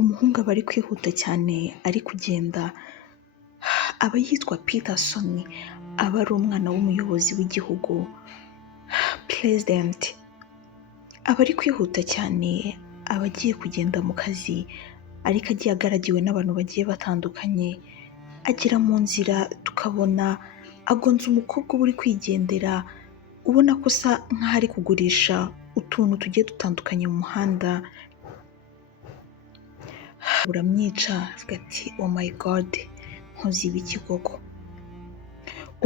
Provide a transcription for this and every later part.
Umuhungu aba ari kwihuta cyane ari kugenda, aba yitwa Peterson, aba ari umwana w'umuyobozi w'igihugu, President, aba ari kwihuta cyane, aba agiye kugenda mu kazi ariko agiye agaragiwe n'abantu bagiye batandukanye, agera mu nzira tukabona agonze umukobwa uba uri kwigendera, ubona ko usa nk'aho ari kugurisha utuntu tugiye dutandukanye mu muhanda, buramwica avuga ati oh my god, nkoze ibiki koko.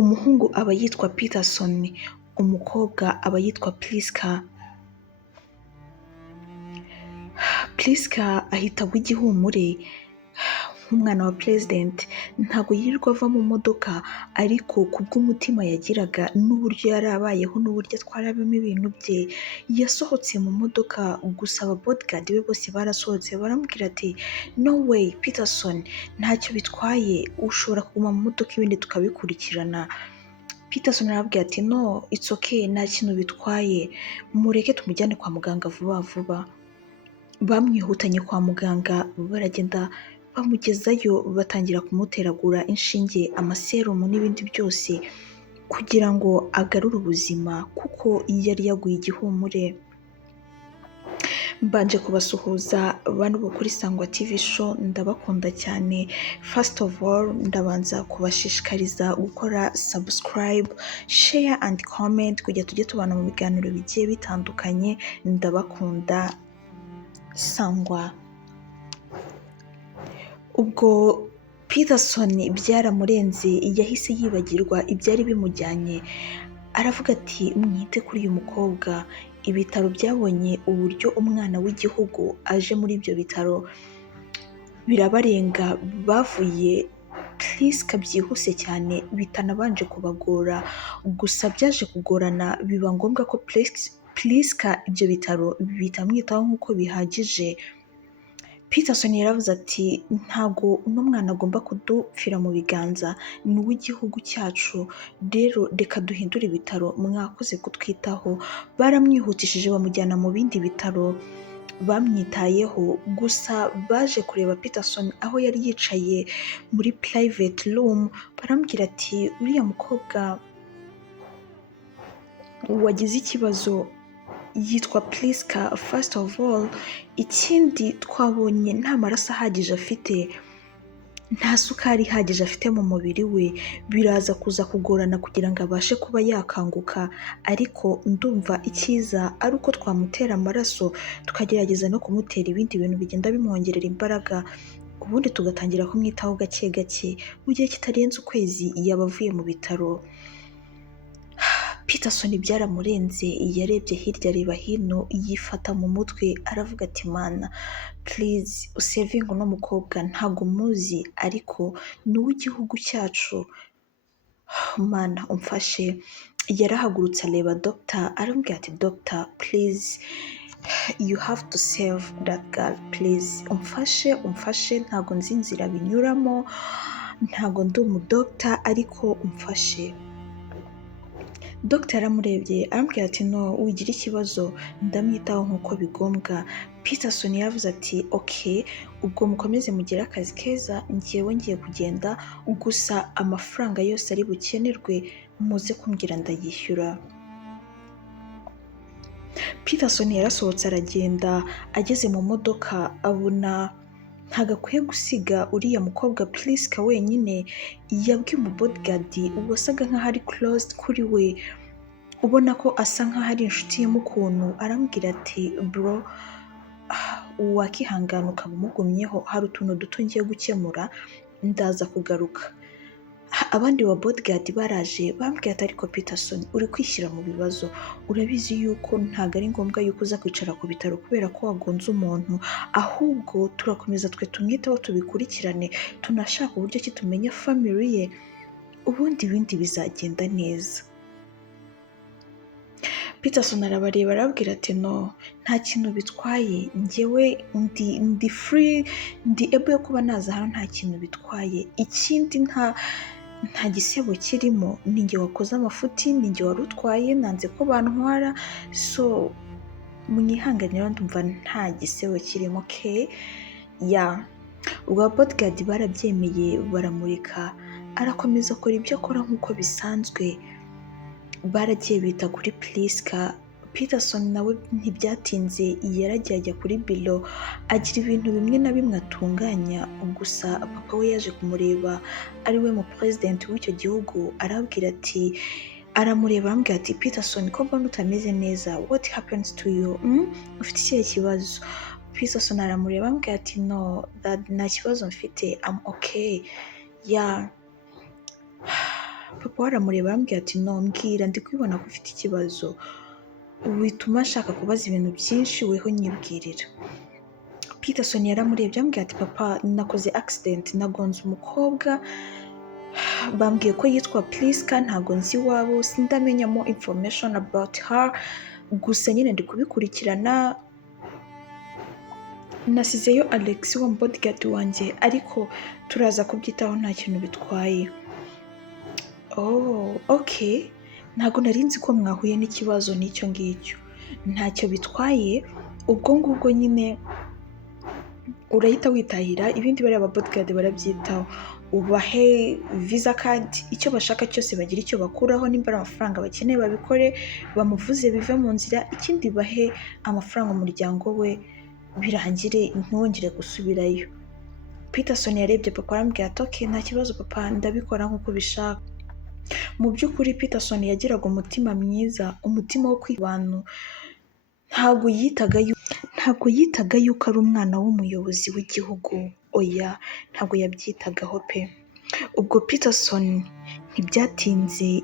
Umuhungu aba yitwa Peterson, umukobwa aba yitwa Priska. Priska ahita agwa igihumure nk'umwana wa President, ntabwo yirirwa ava mu modoka, ariko kubw'umutima yagiraga n'uburyo yari abayeho n'uburyo atwaramo ibintu bye, yasohotse mu modoka, gusa aba bodyguard be bose barasohotse baramubwira ati no way Peterson, ntacyo bitwaye, ushobora kuguma mu modoka ibindi tukabikurikirana. Peterson arababwira ati no it's okay, nta kintu bitwaye, mureke tumujyane kwa muganga vuba vuba. Bamwihutanye kwa muganga, baragenda bamugezayo, batangira kumuteragura inshinge, amaserumu n'ibindi byose kugira ngo agarure ubuzima kuko yari yaguye igihumure. Mbanje kubasuhuza bantu bo kuri Sangwa TV show, ndabakunda cyane. First of all, ndabanza kubashishikariza gukora subscribe, share and comment kugira tujye tubana mu biganiro bigiye bitandukanye. Ndabakunda. Sangwa. Ubwo Peterson byaramurenze, yahise yibagirwa ibyari bimujyanye, aravuga ati mwite kuri uyu mukobwa. Ibitaro byabonye uburyo umwana w'igihugu aje muri ibyo bitaro, birabarenga, bavuye Priska byihuse cyane, bitanabanje kubagora, gusa byaje kugorana, biba ngombwa ko Priska ibyo bitaro bitamwitaho nk'uko bihagije. Peterson yaravuze ati ntago uno mwana agomba kudupfira mu biganza, ni uw'igihugu cyacu, rero reka duhindure ibitaro, mwakoze kutwitaho. Baramwihutishije bamujyana mu bindi bitaro, bamwitayeho, gusa baje kureba Peterson aho yari yicaye muri private room, baramubwira ati uriya mukobwa wagize ikibazo yitwa Priska first of all, ikindi twabonye nta maraso ahagije afite, nta sukari ihagije afite mu mubiri we, biraza kuza kugorana kugira ngo abashe kuba yakanguka, ariko ndumva icyiza ari uko twamutera amaraso, tukagerageza no kumutera ibindi bintu bigenda bimwongerera imbaraga, ubundi tugatangira kumwitaho gake gake, mu gihe kitarenze ukwezi yaba avuye mu bitaro. Peterson byaramurenze, yarebye hirya areba hino, yifata mu mutwe, aravuga ati mana please usevinge uno mukobwa, ntago muzi ariko ni uw'igihugu cyacu, mana umfashe. Yarahagurutse areba doctor, aramubwira ati doctor please you have to save that girl please, umfashe, ntago nzi inzira binyuramo, ntago ndi umudoctor ariko umfashe. Dr aramurebye aramubwira ati no wigira ikibazo, ndamwitaho nk'uko bigombwa. Peterson yaravuze ati okay, ubwo mukomeze mugire akazi keza, njyewe ngiye kugenda, gusa amafaranga yose ari bukenerwe muze kumbwira ndayishyura. Peterson yarasohotse aragenda, ageze mu modoka abona ntago akwiye gusiga uriya mukobwa Priska wenyine, yabwiye umubodyguard wasaga nk'aho ari closed kuri we, ubona ko asa nk'aho ari inshuti ye mu kuntu, aramubwira ati bro wakihangana ukaba umugumyeho, hari utuntu duto ngiye gukemura, ndaza kugaruka. Abandi ba bodyguard baraje bambwira ati ariko Peterson uri kwishyira mu bibazo, urabizi yuko ntago ari ngombwa yuko uza kwicara ku bitaro kubera ko wagonze umuntu, ahubwo turakomeza twe tumwitaho, tubikurikirane, tunashaka uburyo ki tumenya family ye, ubundi ibindi bizagenda neza. Peterson arabareba arabwira ati no nta kintu bitwaye, njyewe ndi free, ndi able yo kuba naza hano, nta kintu bitwaye, ikindi nta gisebo kirimo, ninjye wakoze amafuti, ninjye wari utwaye, nanze ko bantwara, so munyihanganira, ndumva nta gisebo kirimo. Okay, ya ubwo bodyguard barabyemeye baramurika arakomeza akora ibyo akora nk'uko bisanzwe. Baragiye bita kuri Priska. Peterson nawe ntibyatinze yaragiye ajya kuri biro agira ibintu bimwe na bimwe atunganya, gusa papa we yaje kumureba ari we mu president w'icyo gihugu aramureba arambwira ati Peterson ko mbona utameze neza, what happens to you? Ufite ikihe kibazo? Peterson aramureba arambwira ati no, nta kibazo mfite, I'm okay. Papa aramureba arambwira ati no, mbwira, ndi kwibona ko ufite ikibazo, wituma nshaka kubaza ibintu byinshi, weho nyibwirira. Peterson yaramurebye arambwira ati papa, nakoze accident, nagonze umukobwa, bambwiye ko yitwa Priska, ntago nzi iwabo, sindamenyamo information about her, gusa nyine ndi kubikurikirana, nasizeyo Alex wa bodyguard wanjye, ariko turaza kubyitaho, nta kintu bitwaye. Oh, okay. Ntago nari nzi ko mwahuye n'ikibazo n'icyo ngicyo. Ntacyo bitwaye, ubwo ngubwo nyine urahita witahira, ibindi bariya bodyguard barabyitaho. Ubahe visa card, icyo bashaka cyose bagira icyo bakuraho, nimba ari amafaranga bakeneye babikore, bamuvuze bive mu nzira, ikindi bahe amafaranga umuryango we, birangire ntongere gusubirayo. Peterson yarebye papa arambwira ati okay, nta kibazo papa, ndabikora nk'uko bishaka. Mu by'ukuri Peterson yagiraga umutima mwiza, umutima wo kwibanu. Ntabwo yitaga yuko ari umwana w'umuyobozi w'igihugu, oya, ntabwo yabyitagaho pe. Ubwo Peterson ntibyatinze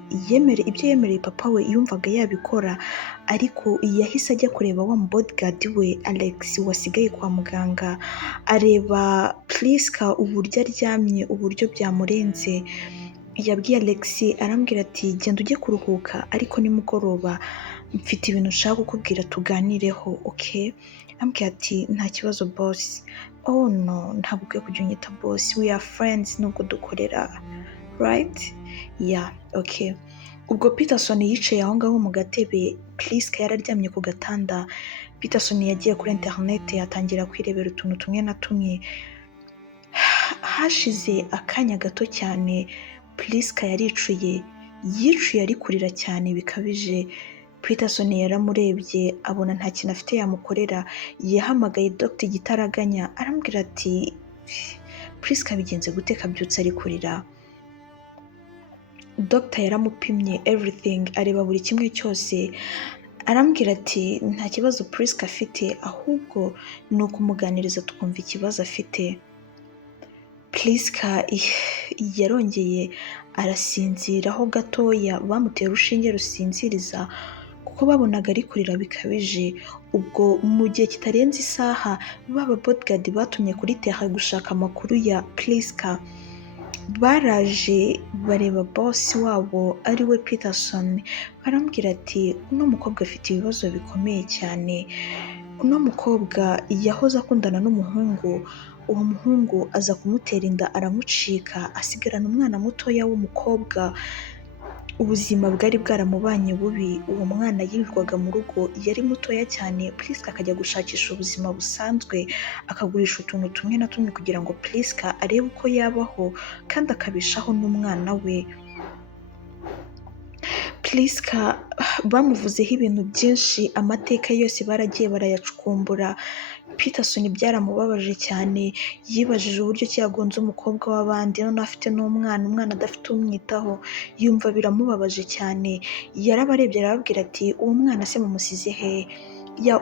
ibyo yemereye papa we yumvaga yabikora, ariko yahise ajya kureba wa bodyguard we Alex wasigaye kwa muganga, areba Priska uburyo aryamye, uburyo byamurenze. Yabwiye Alex arambwira ati genda ujye kuruhuka, ariko nimugoroba mfite ibintu nshaka kukubwira tuganireho, okay? Ambwira ati nta kibazo boss. Oh no, ntabwo ukwiye kujya unyita boss, we are friends nubwo dukorera, right? Okay. Ubwo Peterson yicaye aho ngaho mu gatebe, Priska yararyamye ku gatanda. Peterson yagiye kuri internet yatangira kwirebera utuntu tumwe na tumwe. Hashize akanya gato cyane, Priska yicuye ari kurira cyane bikabije. Peterson yaramurebye abona nta kintu afite yamukorera, yahamagaye Dr. Gitaraganya arambwira ati Priska bigenze gute kabyutse ari kurira? Dr. yaramupimye everything, areba buri kimwe cyose, arambwira ati nta kibazo Priska afite, ahubwo ni ukumuganiriza tukumva ikibazo afite. Priska yarongeye arasinziraho gatoya, bamutera urushinge rusinziriza kuko babonaga ari kurira bikabije. Ubwo mu gihe kitarenze isaha, baba bodyguard batumye kuri terre gushaka amakuru ya Priska, baraje bareba boss wabo ari we Peterson, barambwira ati uno mukobwa afite ibibazo bikomeye cyane. Uno mukobwa yahoze akundana n'umuhungu, uwo muhungu aza kumutera inda aramucika, asigarana umwana mutoya w'umukobwa. Ubuzima bwari bwaramubanye bubi, uwo mwana yirirwaga mu rugo, yari mutoya cyane. Priska akajya gushakisha ubuzima busanzwe, akagurisha utuntu tumwe na tumwe kugira ngo Priska arebe uko yabaho kandi akabishaho n'umwana we. Priska bamuvuzeho ibintu byinshi, amateka yose baragiye barayacukumbura. Peterson byaramubabaje cyane, yibajije uburyo ki yagonze umukobwa w'abandi, none afite umwana adafite umwitaho, yumva biramubabaje cyane. Yarabarebye arababwira ati uwo mwana se mumusize he?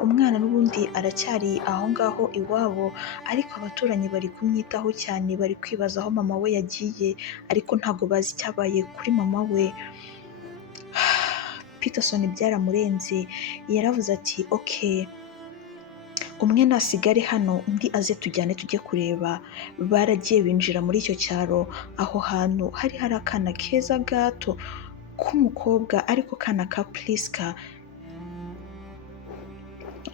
Umwana n'ubundi aracyari aho ngaho iwabo, ariko abaturanyi bari kumwitaho cyane, bari kwibaza aho mama we yagiye, ariko ntabwo bazi icyabaye kuri mama we. Peterson byaramurenze, yaravuze ati okay, umwe nasigare hano, undi aze tujyane tujye kureba. Baragiye binjira muri icyo cyaro, aho hantu hari akana keza gato k'umukobwa, ariko kana ka Priska.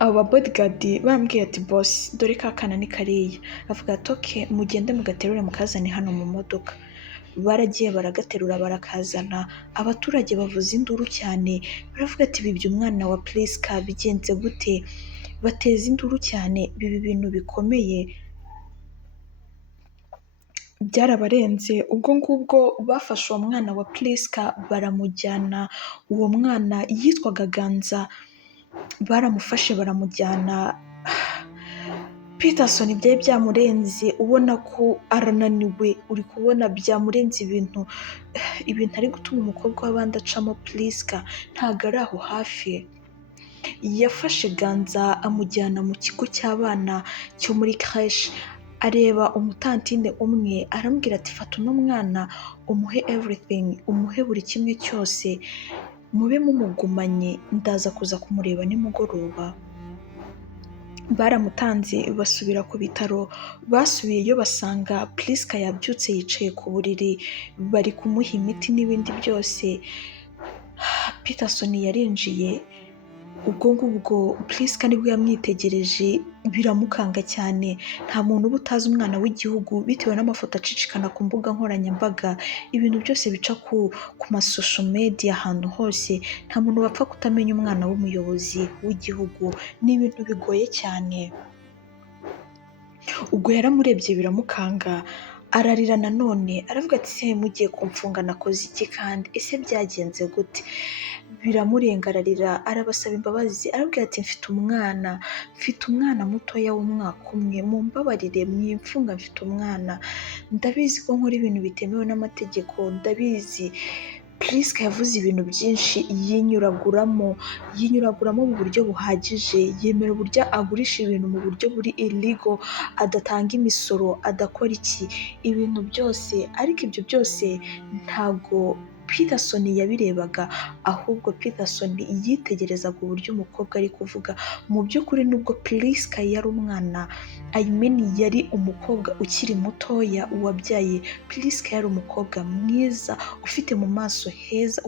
Aba bodyguard bambwiye ati boss, dore ka kana ni kariya. Avuga ati okay, mugende mugaterure mukazane hano mu modoka. Baragiye baragaterura barakazana, abaturage bavuza induru cyane, baravuga ati bibye umwana wa Priska, bigenze gute? Bateza induru cyane, biba ibintu bikomeye. byarabarenze ubwo ngubwo bafashe uwo mwana wa Priska baramujyana, uwo mwana yitwaga Ganza, baramufashe baramujyana. Peterson byari byamurenze ubona ko arananiwe, uri kubona byamurenze ibintu ari gutuma umukobwa w'abandi acamo Priska ntago ari aho hafi. Yafashe Ganza amujyana mu kigo cy'abana cyo muri creche, areba umutantine umwe aramubwira ati fata uno mwana umuhe everything, umuhe buri kimwe cyose, mube mumugumanye, ndaza kuza kumureba nimugoroba. Baramutanze basubira ku bitaro, basubiyeyo basanga Priska yabyutse yicaye ku buriri, bari kumuha imiti n'ibindi byose. Peterson yarinjiye, ubwo ngubwo Priska nibwo yamwitegereje biramukanga cyane. Nta muntu uba utazi umwana w'igihugu bitewe n'amafoto acicikana ku mbuga nkoranyambaga, ibintu byose bica ku masosho media ahantu hose, nta muntu wapfa kutamenya umwana w'umuyobozi w'igihugu, ni ibintu bigoye cyane. Ubwo yaramurebye biramukanga, ararira nanone aravuga ati se mugiye kumfunga nakoze iki kandi ese byagenze gute? Biramurenga ararira, arabasaba imbabazi, arabwira ati mfite umwana mutoya w'umwaka umwe, mumbabarire mwimfunga, mfite umwana, ndabizi ko nkora ibintu bitemewe n'amategeko, ndabizi. Priska yavuze ibintu byinshi, yinyuraguramo mu buryo buhagije, yemera uburyo agurisha ibintu mu buryo buri illegal, adatanga imisoro, adakora ibintu byose, ariko ibyo byose ntago Peterson yabirebaga, ahubwo Peterson yitegerezaga uburyo umukobwa ari kuvuga. Mu by'ukuri nubwo Priska yari umwana, yari umukobwa ukiri mutoya wabyaye, Priska yari umukobwa mwiza, ufite mu maso heza,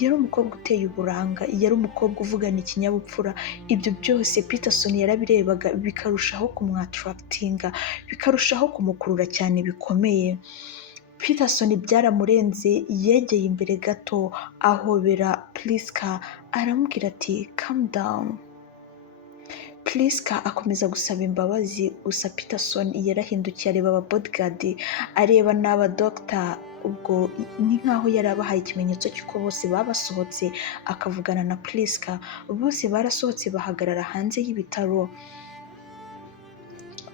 yari umukobwa uteye uburanga, yari umukobwa uvugana ikinyabupfura. Ibyo byose Peterson yarabirebaga bikarushaho kumwattractinga, bikarushaho kumukurura cyane bikomeye. Peterson byaramurenze, yegeye imbere gato ahobera Priska, aramubwira ati calm down. Priska akomeza gusaba imbabazi, gusa Peterson yarahindukiye areba aba bodyguard, areba n'aba doctor, ubwo ni nkaho yari abahaye ikimenyetso cy'uko bose babasohotse akavugana na Priska. Bose barasohotse bahagarara hanze y'ibitaro.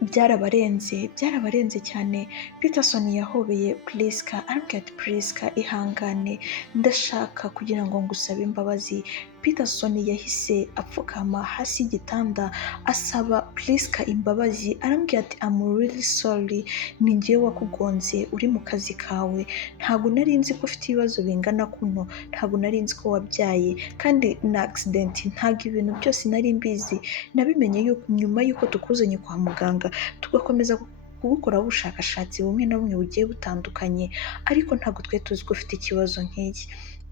Byarabarenze cyane. Peterson yahobeye Priska, arambwira ati Priska ihangane, ndashaka kugira ngo ngusabe imbabazi. Peterson yahise apfukama hasi y'igitanda asaba Priska imbabazi, arambwira ati I'm really sorry, ni njyewe wakugonze uri mu kazi kawe, ntabwo nari nzi ko ufite ibibazo bingana kuno, ntabwo nari nzi ko wabyaye, kandi na accident, ntabwo ibintu byose nari mbizi, nabimenye nyuma y'uko tukuzanye kwa muganga tugakomeza kugukoraho ubushakashatsi bumwe na bumwe bugiye butandukanye, ariko ntabwo twari tuzi ko ufite ikibazo nk'iki.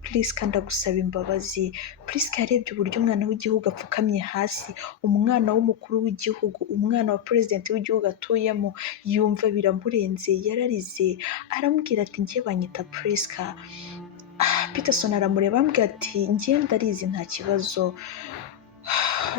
Priska ndagusaba imbabazi. Priska yarebye uburyo umwana w'igihugu apfukamye hasi, umwana w'umukuru w'igihugu, umwana wa president w'igihugu atuyemo, yumva biramurenze, yararize, aramubwira ati njye banyita Priska. Peterson aramureba amubwira ati njye ndarizi nta kibazo,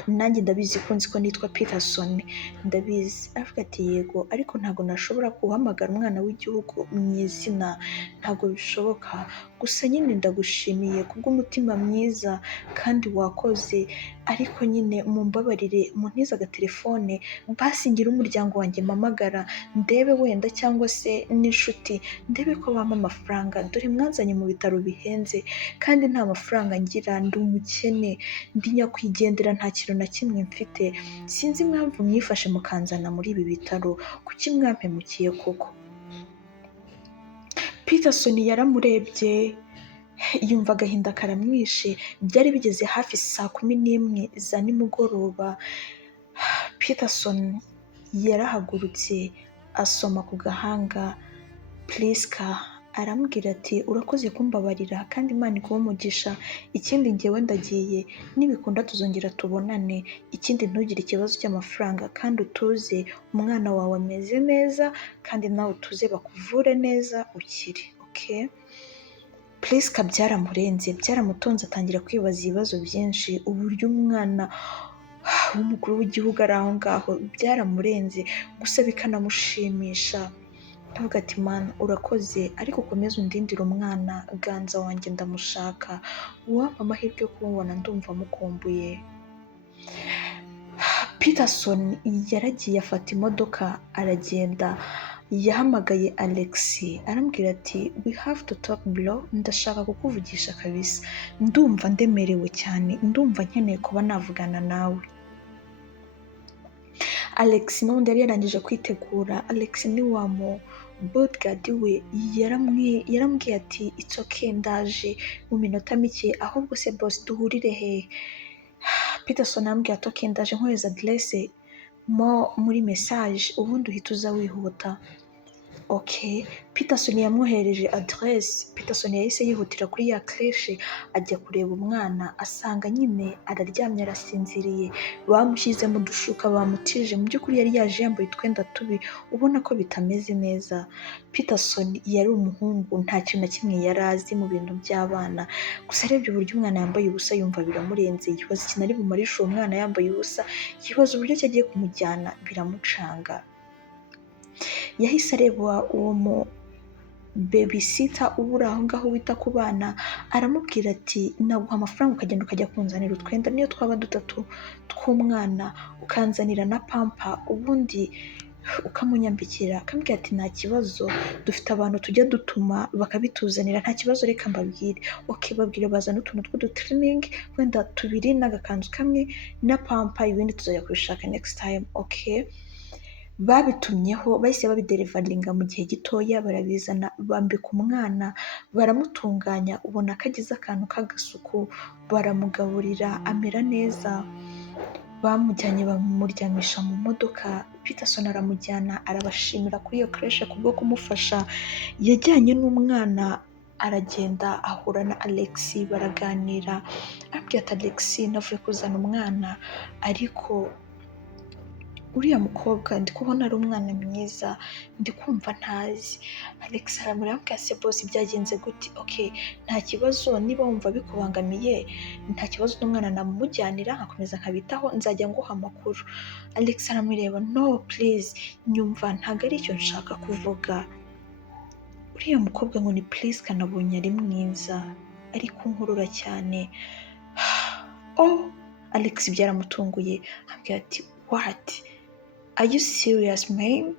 nanjye ndabizi ko nzi ko nitwa Peterson, ndabizi. Aravuga ati yego, ariko ntabwo nashobora guhamagara umwana w'igihugu mu izina, ntabwo bishoboka, gusa nyine ndagushimiye kubw'umutima mwiza kandi wakoze, ariko nyine mumbabarire muntize agatelefone basi ngire umuryango wanjye mpamagara, ndebe wenda cyangwa se n'inshuti, ndebe ko bampa amafaranga, dore mwanzanye mu bitaro bihenze kandi nta mafaranga ngira, ndi umukene, ndi nyakwigendera, nta kintu na kimwe mfite, sinzi impamvu mwifashe mukanzana muri ibi bitaro, kuki mwampemukiye koko? Peterson yaramurebye, yumva agahinda karamwishe. Byari bigeze hafi 11:00 za nimugoroba. Peterson yarahagurutse asoma ku gahanga Priska, aramubwira ati urakoze kumbabarira kandi Imana iguhe umugisha, ikindi njyewe ndagiye, nibikunda tuzongera tubonane, ikindi ntugire ikibazo cy'amafaranga kandi utuze, umwana wawe ameze neza kandi nawe utuze bakuvure neza ukire, okay? Priska byaramurenze, byaramutonze, atangira kwibaza ibibazo byinshi, uburyo umwana w'umukuru w'igihugu ari aho ngaho, byaramurenze, gusa bikanamushimisha. ndavuga ati mana urakoze ariko ukomeze undindire umwana Ganza wanjye ndamushaka, uwampa amahirwe yo kumubona ndumva mukumbuye. Peterson yaragiye afata imodoka aragenda, yahamagaye Alex arambwira ati we have to talk bro, ndashaka kukuvugisha kabisa, ndumva ndemerewe cyane, ndumva nkeneye kuba navugana nawe. Alex n'ubundi yari yarangije kwitegura. Alex ni wa mu bodyguard we yarambwiye ati it's okay ndaje mu minota mike, ahubwo se boss duhurire hehe? Peterson arambwira ati okay ndaje nkohereza adresse muri message ubundi uhita uza wihuta. Okay, Peterson yamwohereje adresse. Peterson yahise yihutira kuri ya creche ajya kureba umwana, asanga nyine araryamye arasinziriye, bamushyize mu dushuka bamutije, mu by'ukuri yari yaje yambaye utwenda tubi ubona ko bitameze neza. Peterson yari umuhungu, nta kintu na kimwe yari azi mu bintu by'abana, gusa arebye uburyo umwana yambaye ubusa yumva biramurenze, yibaza ikintu ari bumarishe uwo mwana yambaye ubusa, yibaza uburyo ki agiye kumujyana, biramucanga. Yahise areba uwo mu babysitter ubura aho ngaho wita ku bana, aramubwira ati naguha amafaranga ukagenda ukajya kunzanira utwenda niyo twaba dutatu tw'umwana, ukanzanira na pampa ubundi ukamunyambikira. Akambwira ati nta kibazo, dufite abantu tujya dutuma bakabituzanira, nta kibazo reka mbabwire. Okay, babwire bazana utuntu tw'udutiriningi wenda 2 n'agakanzu kamwe na pampa, ibindi tuzajya kubishaka next time. Okay, babitumyeho bahise babiderivaringa mu gihe gitoya, barabizana bambika umwana, baramutunganya ubona ko agize akantu k'agasuku, baramugaburira amera neza, bamujyanye bamuryamisha mu modoka. Peterson aramujyana arabashimira kuri iyo creche kubwo kumufasha. Yajyanye n'umwana aragenda ahura na Alex baraganira, abwira ati Alex navuye kuzana umwana ariko uriya mukobwa ndi kubona ari umwana mwiza, ndi kumva ntazi. Alex aramubwira se boss byagenze gute? Okay, nta kibazo, niba wumva bikubangamiye nta kibazo, n'umwana namumujyanira nkakomeza nkabitaho, nzajya nguha amakuru. Alex aramureba, no please nyumva ntabwo ari icyo nshaka kuvuga, uriya mukobwa ngo ni please kanabonye ari mwiza ari kunkurura cyane. Oh, Alex byaramutunguye, ambwira ati what? Are you serious man?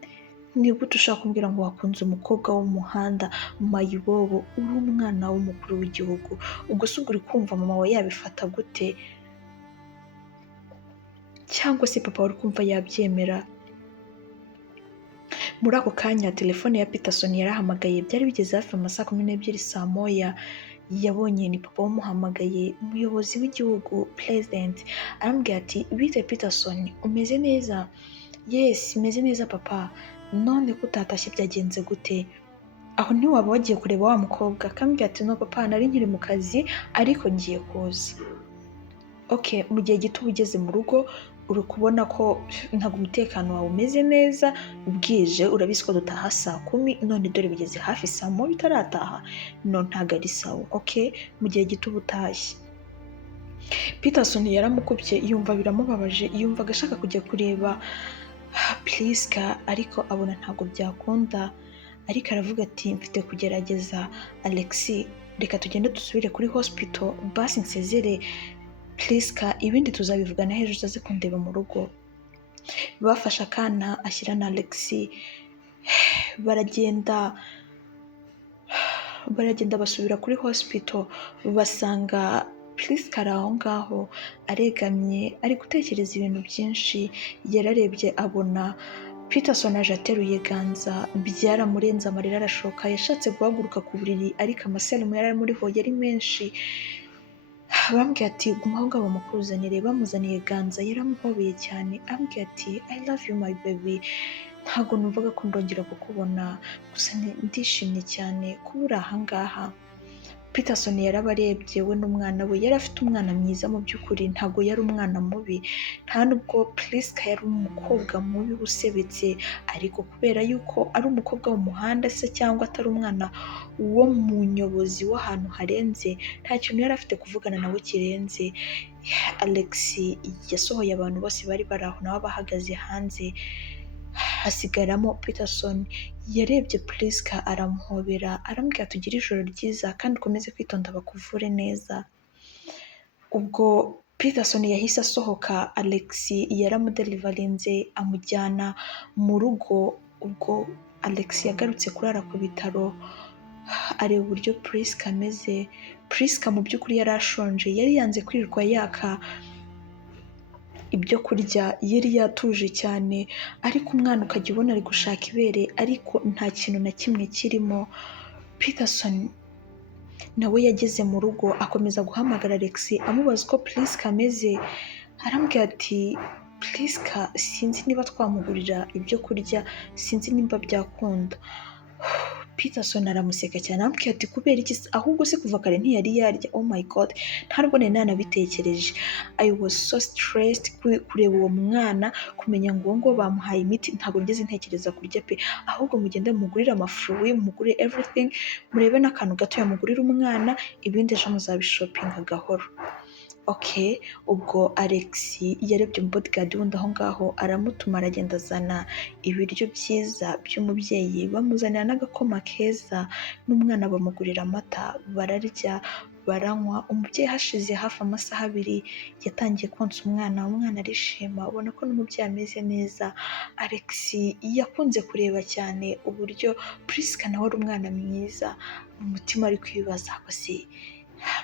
Ni gute ushaka kumbwira ngo wakunze umukobwa w'umuhanda mayibobo, uri umwana w'umukuru w'igihugu? Ubwo se uri kumva mama we yabifata gute? Cyangwa se papa uri kumva yabyemera? Muri ako kanya telefone ya Peterson yarahamagaye, byari bigeze hafi mu saa 12 saa moya. Yabonye ni papa wamuhamagaye, umuyobozi w'igihugu president. Arambwira ati bite Peterson, umeze neza? Yes, meze neza papa. None ko utatashye byagenze gute? Aho ntiwaba wagiye kureba wa mukobwa? Akambwira ati no papa, nari nkiri mu kazi ariko ngiye kuza. Okay, mu gihe gito ugeze mu rugo uri kubona ko ntabwo umutekano wawe umeze neza, bwije urabizi ko dutaha saa 10, none dore bigeze hafi saa 9 bitarataha, no ntabwo ari sawa. Okay, mu gihe gito ubutashye. Peterson yaramukubye, yumva biramubabaje, yumva agashaka kujya kureba Priska ariko abona ntabwo byakunda, ariko aravuga ati mfite kugerageza. Alex reka tugende dusubire kuri hospital basi nsezere Priska, ibindi tuzabivugana hejuru uzaze kundeba mu rugo. Bafashe akana ashyira na Alex, baragenda basubira kuri hospital, basanga Priska ari aho ngaho aregamye ari gutekereza ibintu byinshi. Yararebye abona Peterson aje ateruye Ganza, byaramurenze amarira arashoka, yashatse guhaguruka ku buriri ariko amaserumu yari amuriho yari menshi. Bambwiye ati guma aho ngaho bamukuzanire, bamuzaniye Ganza, yaramuhobeye cyane, ambwiye ati I love you my baby, ntabwo numvaga ko ndongera kukubona, gusa ndishimye cyane kuba uri aha ngaha. Peterson yarabarebye we n'umwana we, yari afite umwana mwiza mu by'ukuri, ntabwo yari umwana mubi, nta nubwo Priska yari umukobwa mubi usebetse, ariko kubera yuko ari umukobwa w'umuhanda se cyangwa atari umwana wo mu nyobozi w'ahantu harenze, nta kintu yari afite kuvugana nawe kirenze. Alex yasohoye abantu bose bari bari aho, nabo bahagaze hanze. hasigaramo Peterson. Yarebye Priska aramuhobera aramubwira tugire ijoro ryiza kandi ukomeze kwitonda bakuvure neza. Ubwo Peterson yahise asohoka, Alex yaramuderivarinze amujyana mu rugo. Ubwo Alex yagarutse kurara ku bitaro areba uburyo Priska ameze. Priska mu by'ukuri yari ashonje, yari yanze kwirirwa yaka ibyo kurya, yari yatuje cyane, ariko umwana ukajya ubona ari gushaka ibere ariko nta kintu na kimwe kirimo. Peterson nawe yageze mu rugo akomeza guhamagara Alex amubaza uko Priska ameze. Arambwira ati Priska sinzi niba twamugurira ibyo kurya, sinzi nimba byakunda. Peterson aramuseka cyane aramubwira ati kubera iki ahubwo se kuva kare ntiyari yarya. Oh my god, ntabwo nari nanabitekereje. I was so stressed kureba uwo mwana, kumenya ngo uwo ngo bamuhaye imiti, ntabwo ngeze ntekereza kurya pe, ahubwo mugende mugurire amafruwi, mugure everything, murebe n'akantu gato yamugurira umwana, ibindi ejo muzabishopinga gahoro. Okay, ubwo Alex yarebye bodyguard wundi aho ngaho aramutuma, aragenda azana ibiryo byiza by'umubyeyi, bamuzanira n'agakoma keza, n'umwana bamugurira amata, bararya baranywa. Umubyeyi hashize hafi amasaha 2 yatangiye konsa umwana, umwana arishima, ubona ko n'umubyeyi ameze neza. Alex yakunze kureba cyane uburyo Priska nawe ari umwana mwiza, umutima ari kwibaza ko se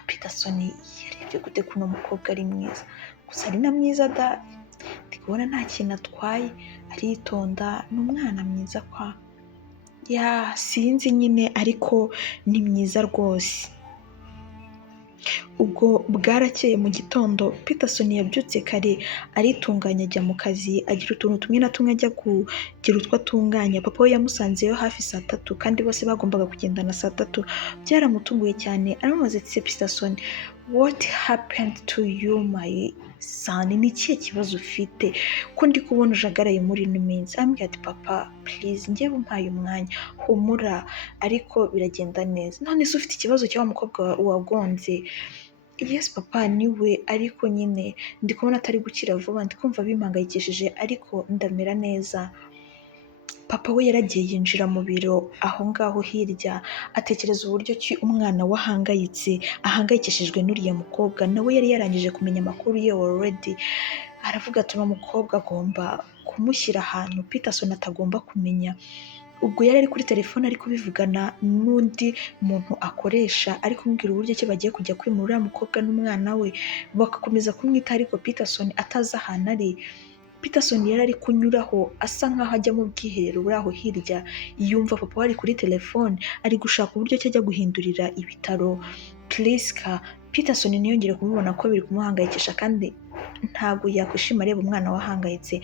Peterson yarebye gute kuno mukobwa ari mwiza, gusa ari na mwiza da, ndi kubona nta kintu atwaye, aritonda, ni umwana mwiza kwa sinzi nyine, ariko ni mwiza rwose. Ubwo bwarakeye mu gitondo, Peterson yabyutse kare aritunganya ajya mu kazi, agira utuntu tumwe na tumwe ajya kugira utwo atunganya. Papa we yamusanzeyo hafi 3:00 kandi bose bagombaga kugendana 3:00. Byaramutunguye cyane, aramubaza ati Peterson, what happened to you my son? Ni ikihe kibazo ufite ko ndi kubona ujagaraye muri ino minsi? Arambwira ati papa please njyewe umpaye umwanya, humura ariko biragenda neza. None se ufite ikibazo cy'wa mukobwa wagonze? Yes papa niwe, ariko nyine ndi kubona atari gukira vuba, ndi kumva bimpangayikishije ariko ndamera neza. Papa we yaragiye yinjira mu biro aho ngaho hirya, atekereza uburyo ki umwana ahangayikishijwe n'uriya mukobwa. Nawe yari yarangije kumenya amakuru ye already, aravuga ati uno mukobwa agomba kumushyira ahantu Peterson atagomba kumenya. Ubwo yari ari kuri telefone ari kubivugana n'undi muntu akoresha, ari kumubwira uburyo ki bagiye kujya kwimura uriya mukobwa n'umwana we, bagakomeza kumwita ariko Peterson atazi ahantu ari. Peterson yari ari kunyuraho asa nkaho ajya mu bwiherero buri aho hirya, yumva papa we ari kuri telefone ari gushaka uburyo ki ajya guhindurira ibitaro Priska. Peterson ntiyongere kumubona ko biri kumuhangayikisha kandi ntabwo yakwishima areba umwana wahangayitse.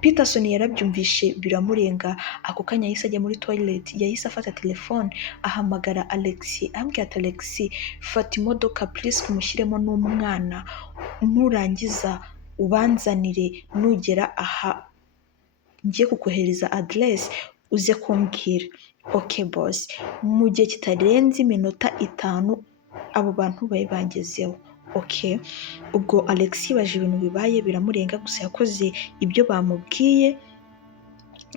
Peterson yarabyumvishe biramurenga, ako kanya yahise ajya muri toilet, yahise afata telefone ahamagara Alex, ambwira ati Alex fata imodoka Priska umushyiremo n'umwana, nurangiza ubanzanire, nugera aha ngiye kukohereza address uze kumbwira. Okay boss. Mu gihe kitarenze iminota 5 abo bantu baye bagezeho. Okay, ubwo Alex baje ibintu bibaye biramurenga, gusa yakoze ibyo bamubwiye,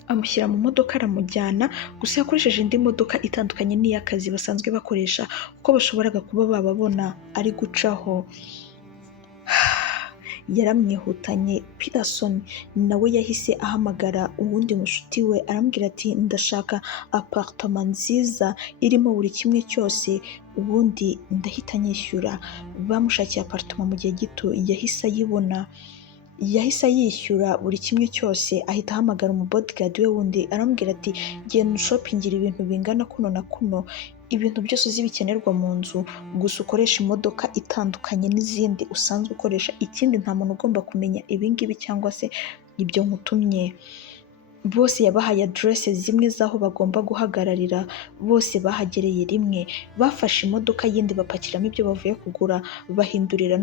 amushyira mu modoka aramujyana, gusa yakoresheje indi modoka itandukanye n'iy'akazi basanzwe bakoresha kuko bashoboraga kuba bababona ari gucaho. Yaramwihutanye. Peterson nawe yahise ahamagara uwundi mushuti we, arambwira ati ndashaka apartment nziza irimo buri kimwe cyose, ubundi ndahita nyishyura. Bamushakiye apartment mu gihe gito, yahise ayibona, yahise yishyura buri kimwe cyose. Ahita ahamagara bodyguard we wundi, arambwira ati genda shoppingira ibintu bingana kuno na kuno, ibintu byose uzi bikenerwa mu nzu, gusa ukoresha imodoka itandukanye n'izindi usanzwe ukoresha, ikindi nta muntu ugomba kumenya ibingibi cyangwa se ibyo nkutumye. Bose yabahaye adresse zimwe z'aho bagomba guhagararira, bose bahagereye rimwe. Bafashe imodoka yindi bapakiramo ibyo bavuye kugura, bahindurira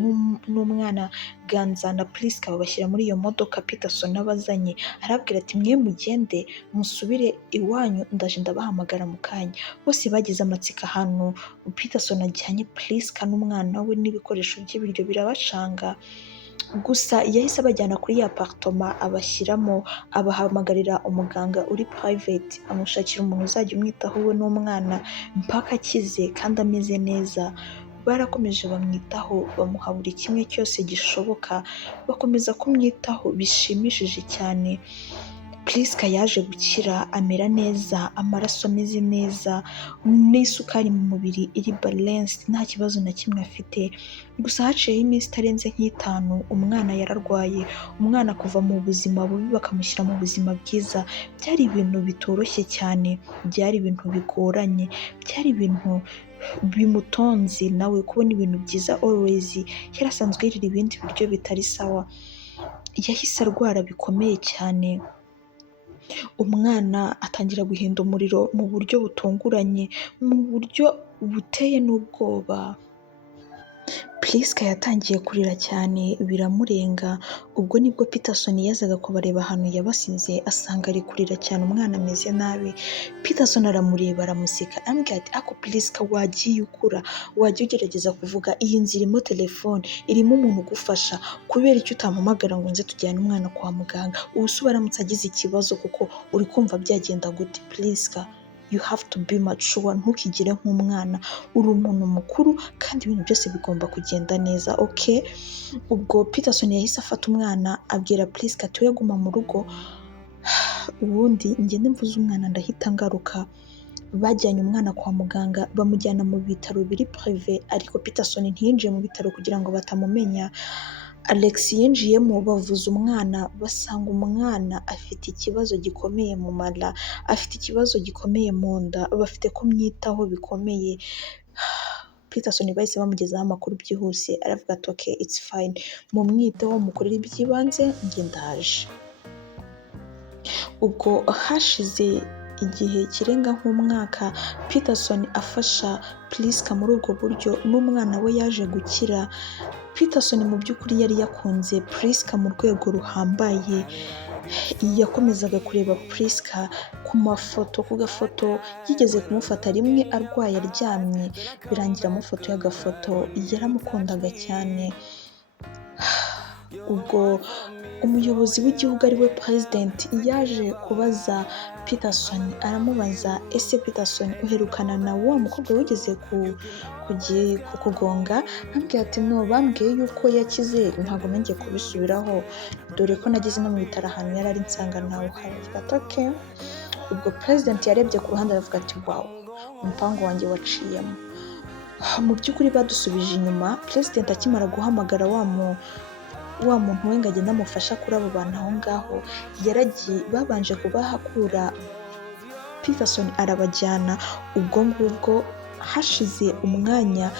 n'umwana Ganza na Priska babashyira muri iyo modoka Peterson abazanye. Arabwira ati mwe mugende musubire iwanyu, ndaje ndabahamagara mu kanya. Bose bagize amatsika ahantu Peterson ajyanye Priska n'umwana we n'ibikoresho by'ibiryo birabashanga. gusa yahise abajyana kuri ya apartment abashyiramo, abahamagarira umuganga uri private amushakira umuntu uzajya umwitaho we n'umwana mpaka akize kandi ameze neza. Barakomeje bamwitaho, bamuha buri kimwe cyose gishoboka, bakomeza kumwitaho bishimishije cyane. Priska yaje gukira amera neza, amaraso ameze neza, n'isukari mu mubiri iri balanced, nta kibazo na kimwe afite. Gusa haciyeho iminsi itarenze nk'itanu umwana yararwaye, umwana kuva mu buzima bubi bakamushyira mu buzima bwiza byari ibintu bitoroshye cyane, byari ibintu bigoranye, byari ibintu bimutonze nawe kubona ibintu byiza always yari asanzwe yirira ibindi biryo bitari sawa. Yahise arwara bikomeye cyane, umwana atangira guhinda umuriro mu buryo butunguranye, mu buryo buteye n'ubwoba. Priska yatangiye kurira cyane biramurenga, ubwo nibwo Peterson yazaga kubareba ahantu yabasize asanga ari kurira cyane, umwana ameze nabi. Peterson aramureba aramuseka ambwira ati ako Priska wagiye ukura, wagiye ugerageza kuvuga, iyi nzu irimo telefone, irimo umuntu ugufasha, kubera icyo utampamagara ngo nze tujyane umwana kwa muganga, ubu se ubaramutse agize ikibazo kuko uri kumva byagenda gute? Priska, you have to be mature, ntukigire nk'umwana, uri umuntu mukuru kandi ibintu byose bigomba kugenda neza, okay? Ubwo Peterson yahise afata umwana abwira Priska ati we guma mu rugo, ubundi ngende mvuze umwana ndahita ngaruka. Bajyanye umwana kwa muganga bamujyana mu bitaro biri prive, ariko Peterson ntiyinjiye mu bitaro kugira ngo batamumenya. Alex yinjiyemo bavuza umwana, basanga umwana afite ikibazo gikomeye mu mara, afite ikibazo gikomeye mu nda, bafite kumwitaho bikomeye. Peterson bahise bamugezaho amakuru byihuse, aravuga ati okay, it's fine, mumwiteho mukorere iby'ibanze njye ndaje. Ubwo hashize igihe kirenga nk'umwaka Peterson afasha Priska muri ubwo buryo, n'umwana we yaje gukira. Peterson mu by'ukuri yari yakunze Priska mu rwego ruhambaye, yakomezaga kureba Priska ku mafoto, ku gafoto yigeze kumufata rimwe arwaye aryamye, birangira amufotoye agafoto, yaramukundaga cyane. Ubwo umuyobozi w'igihugu ari we president yaje kubaza Peterson, aramubaza ese Peterson uherukana na wa mukobwa wigeze kukugonga? Ambwira ati no, bambwiye yuko yakize, ntabwo nongeye kubisubiraho, dore ko nageze no mu bitaro ahantu yari ari nsanga ntawe uhari. Okay. Ubwo president yarebye ku ruhande aravuga ati wow, umupango wanjye waciyemo. Mu by'ukuri badusubije inyuma, president akimara guhamagara wa muntu we ngo agende amufasha kuri abo bantu aho ngaho, yaragiye babanje kubahakura, Peterson arabajyana. Ubwo ngubwo hashize umwanya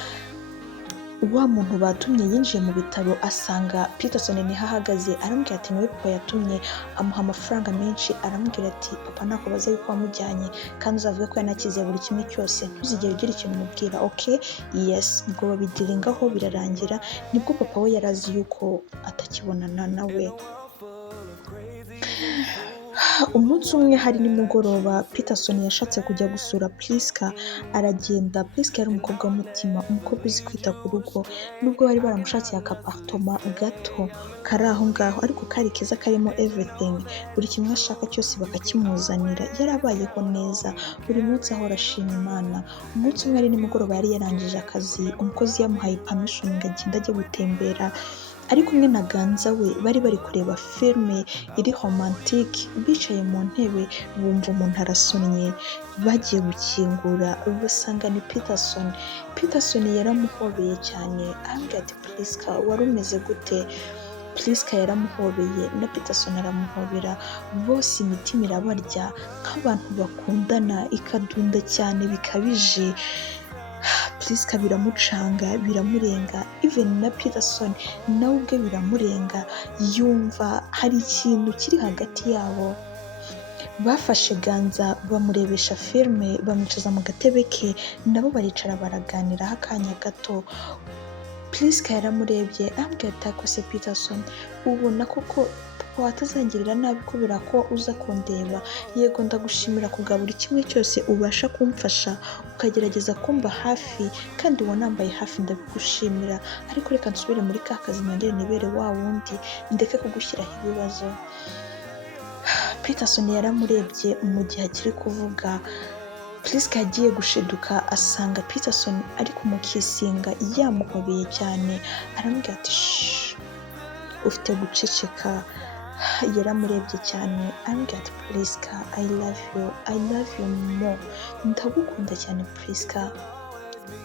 wa muntu batumye yinjiye mu bitaro asanga Peterson niho ahagaze, aramubwira ati niwe papa yatumye, amuha amafaranga menshi, aramubwira ati papa nakubaza yuko wamujyanye kandi uzavuge ko yanakize buri kimwe cyose, ntuzigere ugira ikintu umubwira. Okay, yes. Ubwo babidiringaho birarangira, nibwo papa we yarazi yuko atakibonana nawe. Umunsi umwe hari nimugoroba Peterson yashatse kujya gusura Priska, aragenda. Priska yari umukobwa w'umutima, umukobwa uzi kwita ku rugo, nubwo bari baramushakiye akapartoma gato kari aho ngaho, ariko kari keza karimo everything, buri kimwe ashaka cyose bakakimuzanira, yarabayeho neza, buri munsi ahora ashima Imana. Umunsi umwe ari nimugoroba yari yarangije akazi, umukozi yamuhaye permission ngo agende ajye gutembera, ari kumwe na Ganza we, bari bari kureba filme iri romantique, bicaye mu ntebe bumva umuntu arasonnye, bagiye gukingura basanga ni Peterson. Peterson yaramuhobeye cyane, ambwira ati Priska wari umeze gute? Priska yaramuhobeye na Peterson aramuhobera, bose imitima irabarya nk'abantu bakundana, ikadunda cyane bikabije. Priska biramucanga, biramurenga, even na Peterson nawe ubwe biramurenga, yumva hari ikintu kiri hagati yabo. Bafashe Ganza bamurebesha filme, bamwicaza mu gatebe ke, nabo baricara baraganiraho akanya gato. Priska yaramurebye ambwira ati akose Peterson, ubona koko papa watazangirira nabi kubera ko uza kundeba, yego ndagushimira kubwa buri kimwe cyose ubasha kumfasha ukagerageza kumba hafi kandi wanambaye hafi ndabigushimira, ariko reka nsubire muri ka kazi nongere nibere wa wundi ndeke kugushyiraho ibibazo. Peterson yaramurebye mu gihe akiri kuvuga. Priska yagiye gushiduka asanga Peterson ari kumukisinga yamuhobeye cyane, aramubwira ati shh, ufite guceceka. Yaramurebye cyane aramubwira ati Priska, I love you more, ndagukunda cyane Priska.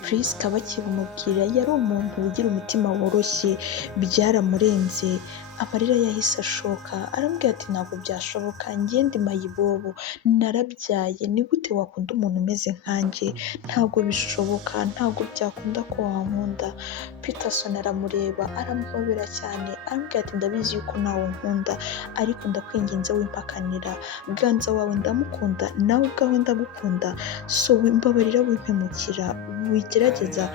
Priska bakibumubwira yari umuntu ugira umutima woroshye, byaramurenze, amarira yahise ashoka, aramubwira ati ntabwo byashoboka, njye ndi mayibobo, narabyaye, ni gute wakunda umuntu umeze nkanjye? Ntabwo bishoboka, ntabwo byakunda ko wankunda. Peterson aramureba aramuhobera cyane, aramubwira ati ndabizi yuko nawe unkunda, ariko ndakwinginze wimpakanira, ganza wawe ndamukunda, nawe ubwawe ndagukunda, so mbabarira wimpemukira, wigerageza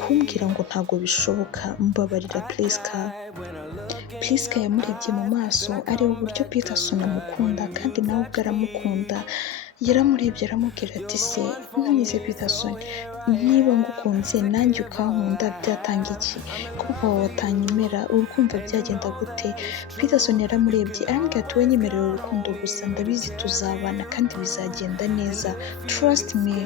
kumbwira ngo ntabwo bishoboka, mbabarira Priska. Priska yamurebye mu maso areba uburyo Peterson amukunda kandi nawe ubwo aramukunda. Yaramurebye aramubwira ati se ntunyuze Peterson, niba ngukunze nanjye ukankunda byatanga iki? Ko wawe watanyemera urukumva byagenda gute? Peterson yaramurebye aramubwira ati we nyemerera urukundo gusa, ndabizi tuzabana kandi bizagenda neza, trust me.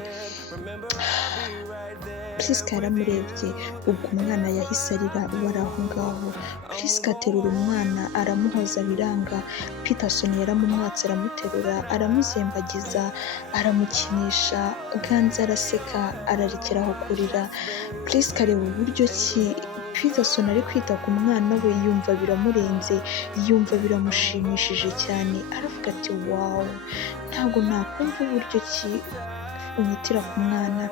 Priska yaramurebye, ubwo umwana yahise arira bari aho ngaho. Priska aterura umwana aramuhoza biranga, Peterson yaramumwatse aramuterura aramuzembagiza aramukinisha, Ganza araseka ararekeraho kurira. Priska areba uburyo ki Peterson ari kwita ku mwana we, yumva biramurenze, yumva biramushimishije cyane, aravuga ati wow, ntabwo nakumva uburyo ki unyitira ku mwana.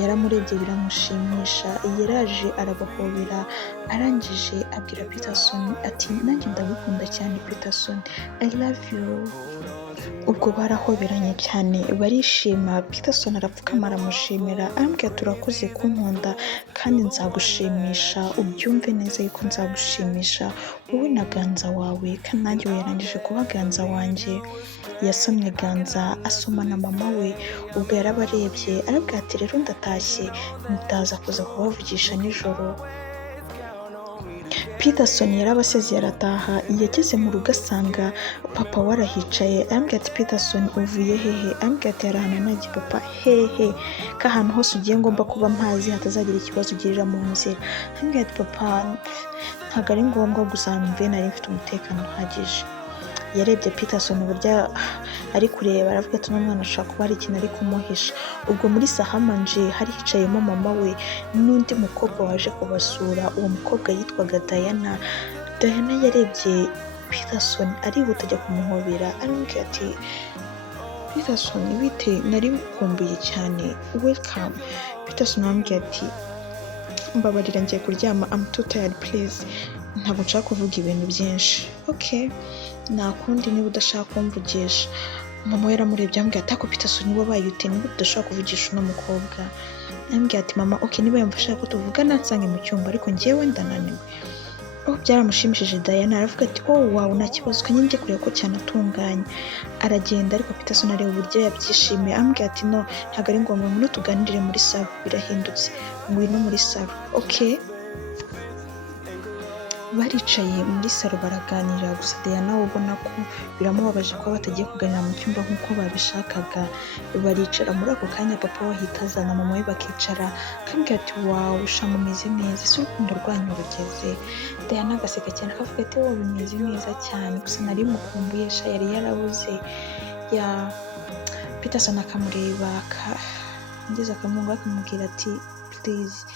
Yaramurebye biramushimisha, yaraje arabahobera, arangije abwira Peterson ati nanjye ndagukunda cyane Peterson, I love you. Ubwo barahoberanye cyane barishima. Peterson arapfukama aramushimira, aramubwira turakoze kunkunda kandi nzagushimisha, ubyumve neza yuko nzagushimisha wowe na Ganza wawe, kandi nanjye yarangije kuba Ganza wanjye. Yasomye Ganza asoma na mama we, ubwo yarabarebye arabwira ati rero ndatashye, ndaza kuza kubavugisha nijoro. Peterson yarabasezeye arataha, yageze mu rugo asanga papa warahicaye, arambwira ati Peterson uvuye hehe? Arambwira ati yarahana nanjye. Papa hehe, ko ahantu hose ugiye ngomba kuba mpazi hatazagira ikibazo ugirira mu nzira. Arambwira ati papa ntabwo ari ngombwa, gusa mve nari mfite umutekano uhagije. Yarebye Peterson uburyo ari kureba, aravuga ati n'umwana ashaka kuba hari ikintu ari kumuhisha. Ubwo muri sahamanje hari hicayemo mama we n'undi mukobwa waje kubasura, uwo mukobwa yitwaga Diana. Diana yarebye Peterson arihuta ajya kumuhobera, aramubwira ati Peterson bite, nari ngukumbuye cyane, welcome. Peterson aramubwira ati mbabarira ngiye kuryama, I'm too tired please, ntabwo nshaka kuvuga ibintu byinshi. Okay, nakundi niba udashaka kumvugisha. Mama we yaramurebye amubwira ati ako Peterson wabaye ute, niba udashaka kuvugisha uno mukobwa? Amubwira ati mama okay, niba yumva ashaka ko tuvugana nsange mu cyumba, ariko njyewe ndananiwe. Byaramushimishije Diana, aravuga ati wow nta kibazo, kanye njye kureba ko cyanatunganye. Aragenda, ariko Peterson areba uburyo yabyishimiye, amubwira ati no ntabwo ari ngombwa, ngo tuganirire muri salo, birahindutse, ngwino muri salo. Okay, baricaye muri salo baraganira, gusa Diana ubona ko biramubabaje ko batagiye kuganira mu cyumba nk'uko babishakaga. Baricara, muri ako kanya papa we ahita azana mama we bakicara, akambwira ati wow sha mumeze neza, ese urukundo rwanyu rugeze? Diana agaseka cyane akavuga ati wowe bimeze neza cyane, gusa nari mukumbuye sha, yari yarabuze. Ya Peterson akamureba ngeze akamunga akamubwira ati please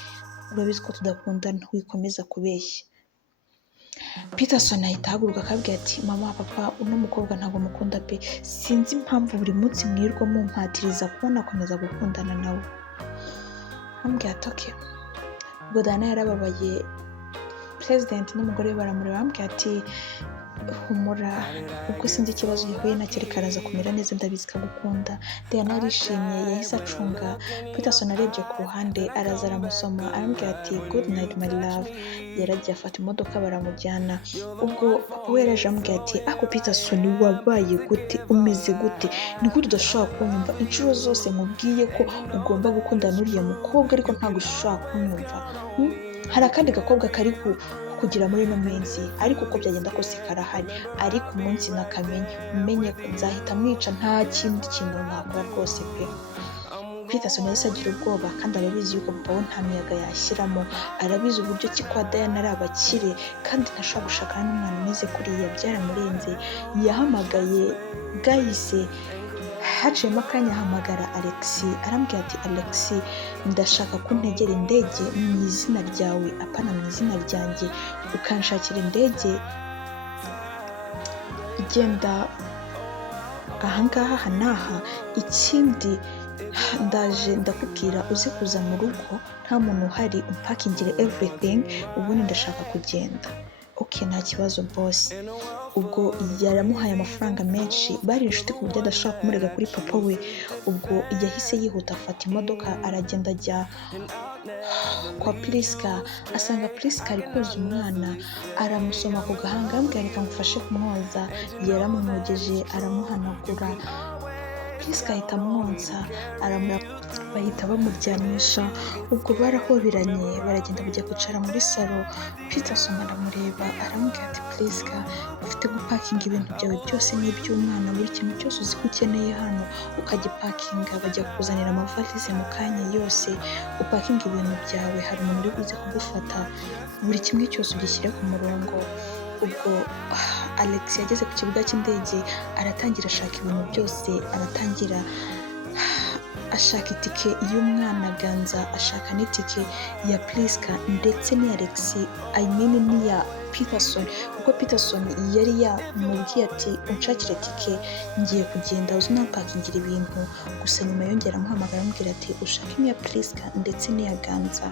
urabizi ko tudakundana, wikomeza kubeshya. Peterson ahita ahaguruka akabwira ati mama papa uno mukobwa ntabwo mukunda pe, sinzi impamvu buri munsi mwirwa mumpatiriza kubona akomeza gukundana nawe. Ambwira ati okay. Ubwo Diana yarababaye, President n'umugore we baramureba, ambwira ati humura ubwo sinzi ikibazo yahuye nacyo ariko araza kumera neza ndabizi ko agukunda. Diana yarishimye yahise acunga. Peterson arebye ku ruhande araza aramusoma arambwira ati good night my love. Yaragiye afata imodoka baramujyana. Ubwo papa we yaraje amubwira ati ako Peterson wabaye gute umeze gute ni gute udashobora kunyumva inshuro zose nkubwiye ko ugomba gukundana n'uriya mukobwa ariko ntabwo ushobora kunyumva. Hari akandi gakobwa kari kugira muri ino minsi ariko uko byagenda kose karahari ariko umunsi nakamenye umenye ko nzahita mwica nta kindi kintu nakora rwose pe. Peterson yahise agira ubwoba kandi arabizi yuko papa we nta miyaga yashyiramo, arabizi uburyo ki kwa Diana ari abakire kandi ntashobora gushakana n'umwana umeze kuriya byaramurenze. Yahamagaye bwahise haciyemo akanya ahamagara Alex arambwira ati Alex ndashaka ko untegera indege mu izina ryawe apana mu izina ryanjye ukanshakira indege igenda ahangaha hanaha, ikindi ndaje ndakubwira uze kuza mu rugo nta muntu uhari umpakingire everything ubundi ndashaka kugenda. Okay nta kibazo boss. Ubwo yaramuhaye amafaranga menshi bari inshuti ku buryo adashaka kumurega kuri papa we. Ubwo yahise yihuta afata imodoka aragenda ajya kwa Priska asanga Priska ari koza umwana aramusoma ku gahanga ambwira reka ngufashe kumwoza. Yaramumwogeje aramuhanagura. Priska ahita amwonsa bahita bamuryamisha. Ubwo barahoberanye baragenda bajya kwicara muri salo. Peterson aramureba aramubwira ati Priska ufite gupakinga ibintu byawe byose n'iby'umwana buri kintu cyose uzi ko ukeneye hano ukagipakinga bajya kuzanira amavalize mu kanya yose upakinga ibintu byawe hari umuntu uri buze kugufata buri kimwe cyose ugishyire ku murongo. Ubwo Alex yageze ku kibuga cy'indege aratangira ashaka ibintu byose aratangira ashaka itike y'umwana Ganza ashaka n'itike ya Priska ndetse n'iya Alex n'iya Peterson kuko Peterson yari yamubwiye ati unshakire tike ngiye kugenda uzi napakingira ibintu gusa nyuma yongera amuhamagara amubwira ati ushaka n'iya Priska ndetse n'iya Ganza.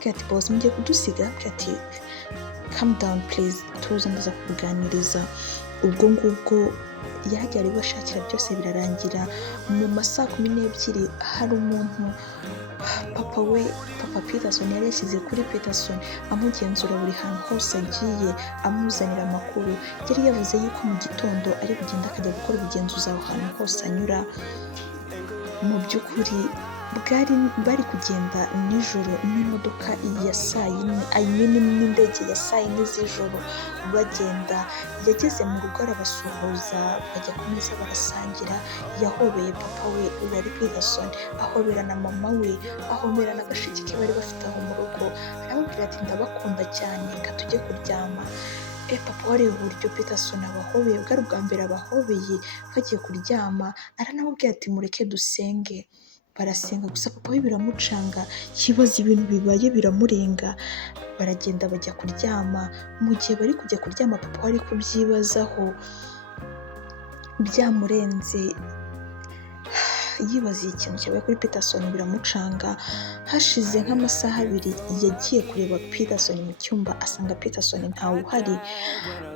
Ati boss mugiye kudusiga ati calm down please tuza ndaza kuganiriza. Ubwo ngubwo yahagera bashakira byose birarangira. Mu masaha 12 hari umuntu papa Peterson yari yashyize kuri Peterson amugenzura buri hantu hose agiye amuzanira amakuru. Yari yavuze yuko mu gitondo ari kugenda akajya gukora ubugenzuzi aho hantu hose anyura. Mu by'ukuri bari kugenda nijoro n'imodoka ya saa yine n'indege ya saa yine z'ijoro bagenda. Yageze mu rugo arabasuhuza bajya ku meza barasangira. Yahobeye papa we wari Peterson ahobera na mama we ahobera na gashiki ke bari bafite aho mu rugo arababwira ati ndabakunda cyane reka tujye kuryama. Papa wareba uburyo Peterson abahobeye bwari ubwa mbere abahobeye bagiye kuryama aranababwira ati mureke dusenge. Barasenga gusa papa we biramucanga kibaza ibintu bibaye biramurenga. Baragenda bajya kuryama. Mu gihe bari kujya kuryama papa wari kubyibazaho byamurenze yibaziye ikintu cyabaye kuri Peterson biramucanga. Hashize nk'amasaha 2 yagiye kureba Peterson mu cyumba asanga Peterson ntawe uhari.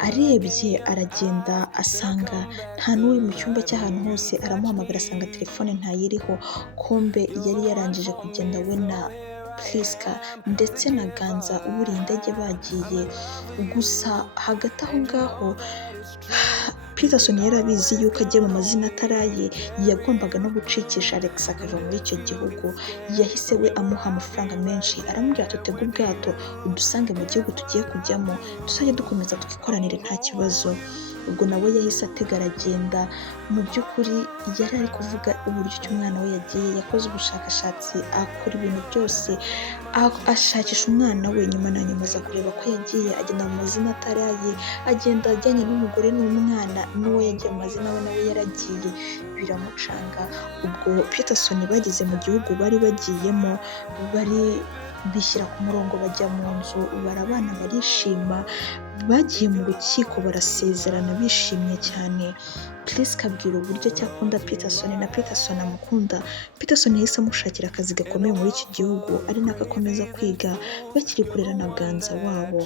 Arebye aragenda asanga nta n'uri mu cyumba cy'ahantu hose aramuhamagara asanga telefone ntayiriho. Kombe yari yarangije kugenda we na Priska ndetse na Ganza uburiye indege bagiye. Gusa hagati aho ngaho Peterson yari abizi yuko agiye mu mazina ataraye yagombaga no gucikisha Alex akava muri icyo gihugu. Yahise we amuha amafaranga menshi aramubwira tutega ubwato udusange mu gihugu tugiye kujyamo tuzajye dukomeza twikoranire nta kibazo. Ubwo nawe yahise atega aragenda. Mu by'ukuri yari ari kuvuga uburyo umwana we yagiye yakoze ubushakashatsi akora ibintu byose ashakisha umwana we. Nyuma na nyuma aza kureba ko yagiye agenda mu mazina ataraye agenda ajyanye n'umugore n'umwana n'uwo yagiye mu mazina we nawe yaragiye biramucanga. Ubwo Peterson bageze mu gihugu bari bagiyemo bishyira ku murongo bajya mu nzu barabana barishima. Bagiye mu rukiko barasezerana bishimye cyane. Priska abwira uburyo cyakunda Peterson na Peterson amukunda. Peterson yahise amushakira akazi gakomeye muri iki gihugu ari nako akomeza kwiga bakiri kurera na Ganza wabo.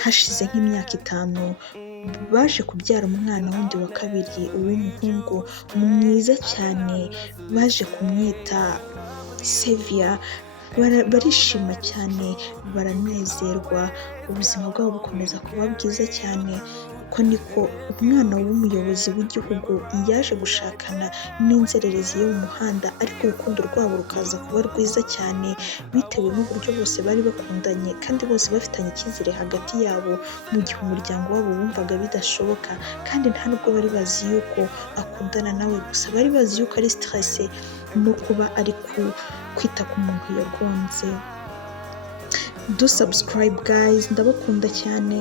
Hashize nk'imyaka 5 baje kubyara umwana wundi wa kabiri w'umuhungu mwiza cyane, baje kumwita Sevia. Barishima cyane, baranezerwa, ubuzima bwabo bukomeza kuba bwiza cyane. Uko niko umwana w'umuyobozi w'igihugu yaje gushakana n'inzererezi yo mu muhanda, ariko urukundo rwabo rukaza kuba rwiza cyane bitewe n'uburyo bose bari bakundanye kandi bose bafitanye icyizere hagati yabo, mu gihe umuryango wabo wumvaga bidashoboka kandi nta nubwo bari bazi yuko akundana nawe, gusa bari bazi yuko ari stress no kuba ari kwita ku muntu yagonze. Do subscribe guys, ndabakunda cyane.